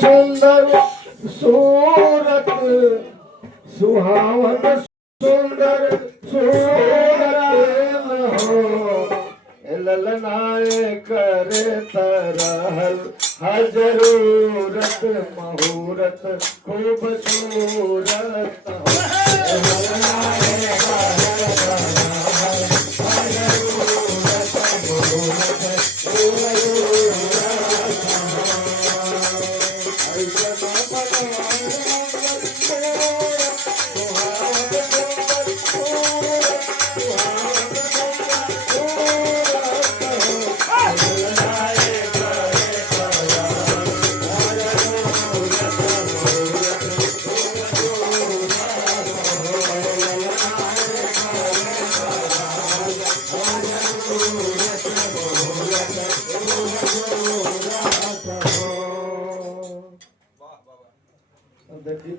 सुंदर सूरत सुहावन सुंदर सूरत हो ललनाए करे तरहल हजरूरत मुहूर्त खूब सूरत हो ललनाए करे तरहल हजरूरत मुहूर्त खूब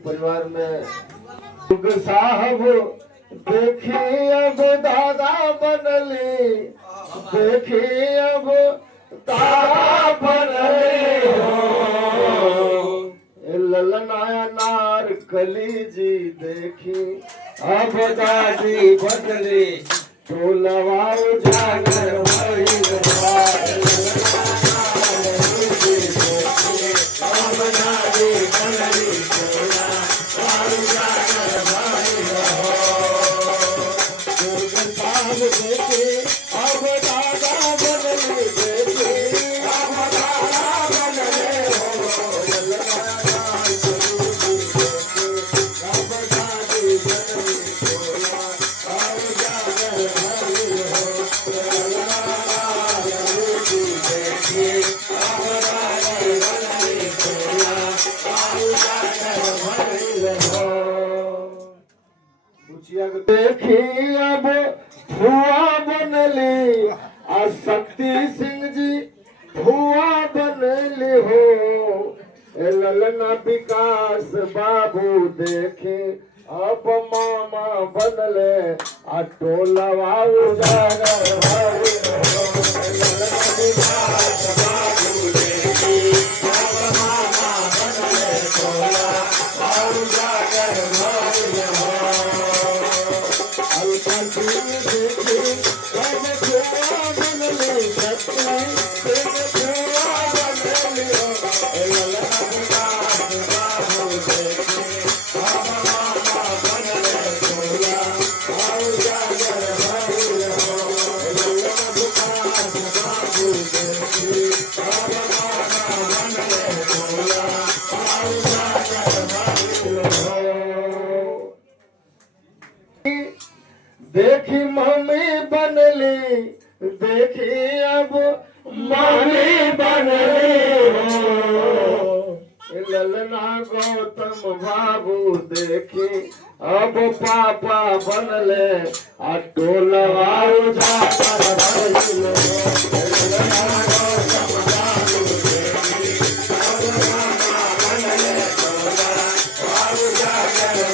परिवार में साहब देखिए अब दादा बनले देखिए अब दादा बनले ललनाया नार कली जी देखी अब दादी बनले टोलवा उजागर देखी अब भुआ बनली शक्ति सिंह जी भुआ बनली हो ललना विकास बाबू देखे अब मामा बनले टोलवा उजागर विकास बाबू देखे अब मामा बनले टोलवा उजागर देखी मम्मी बनली देखी अब मम्मी बनली ललना गौतम बाबू देखी अब पापा बनले टोलवा उजागर ललना गौतम बाबू देखी अब मामा बनले टोलवा उजागर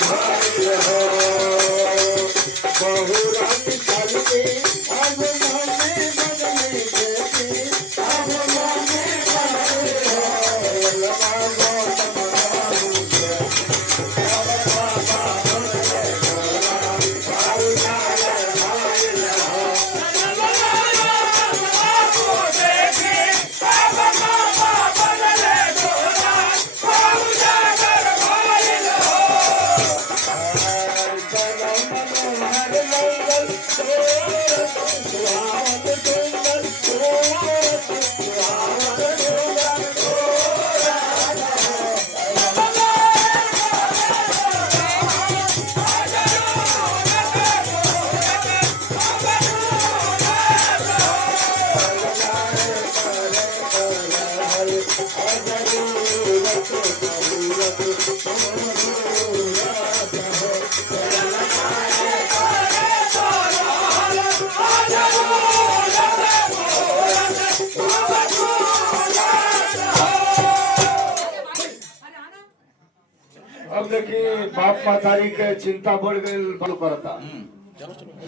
अब देखिए बाप मातारी के चिंता बढ़ गई करता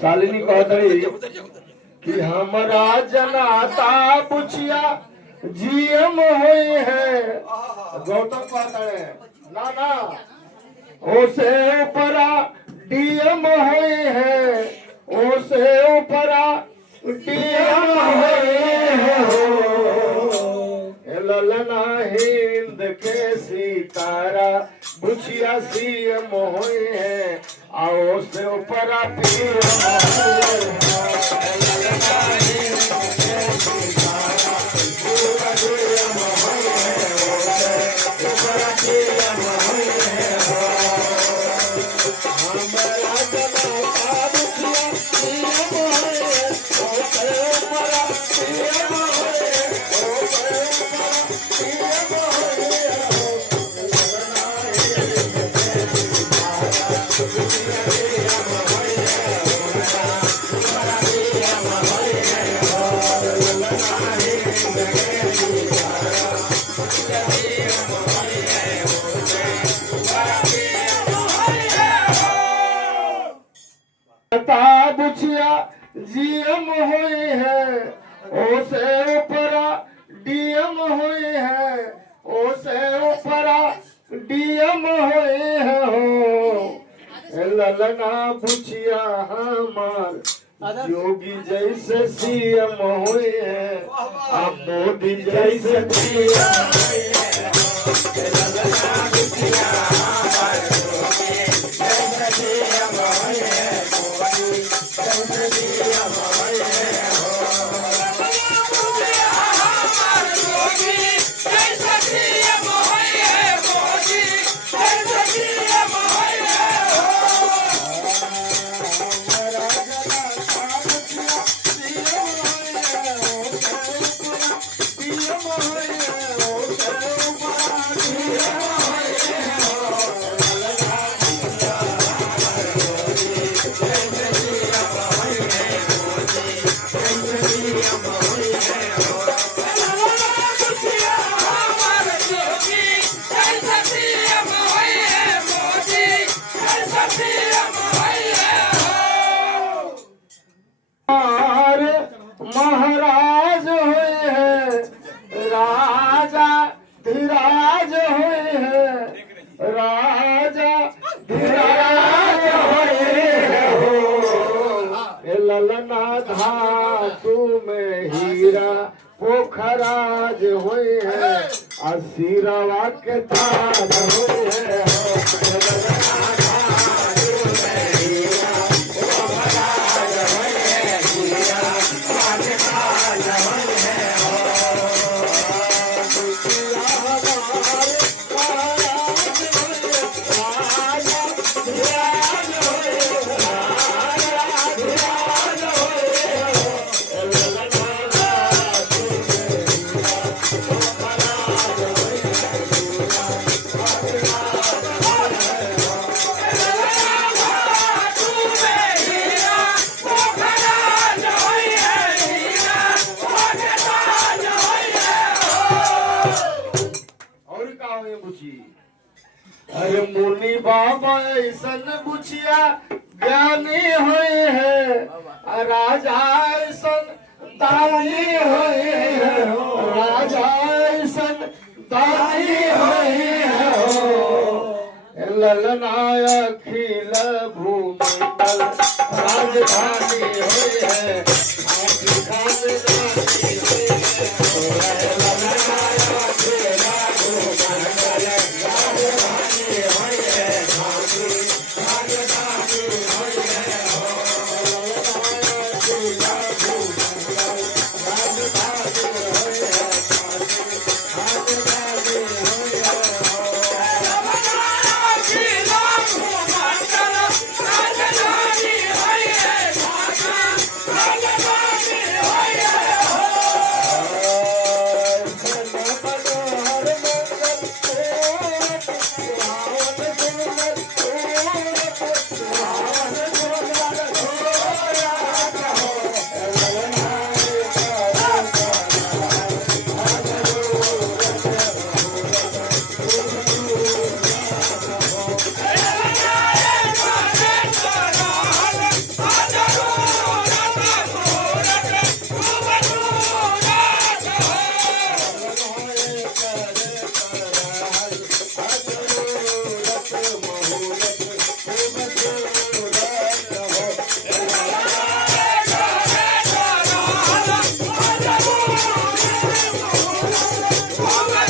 शालिनी कहतरी कि हमरा जनाता पुछिया जीएम हुई है गौतम पातड़े ना ना ओसे ऊपरा डीएम हुई है ओसे ऊपरा डीएम हुई है ललना हिंद के सितारा बुचिया सीएम हुई है आओ से ऊपरा पीएम बुचिया जीएम हुई है ओसे ऊपरा डीएम हुई है ओसे ऊपरा डीएम हुई है हो ललना बुचिया हमार योगी जैसे सीएम हुई है अब मोदी जैसे पीएम हुई है ललना बुचिया हमार योगी जैसे सीएम हुई है महाराज हुए हैं राजा धीराज हुए हैं राजा धीराज हुए हैं हो ललना धातु में हीरा पोखराज हुए हैं असीरवा के ताज हुए हैं अरे मुनि बाबा ऐसन बुचिया ज्ञानी हुए हैं राजा ऐसन दानी हुए हैं राजा ऐसन दानी हुए हैं ललना अखिल भूमंडल राजधानी हुई है Oh,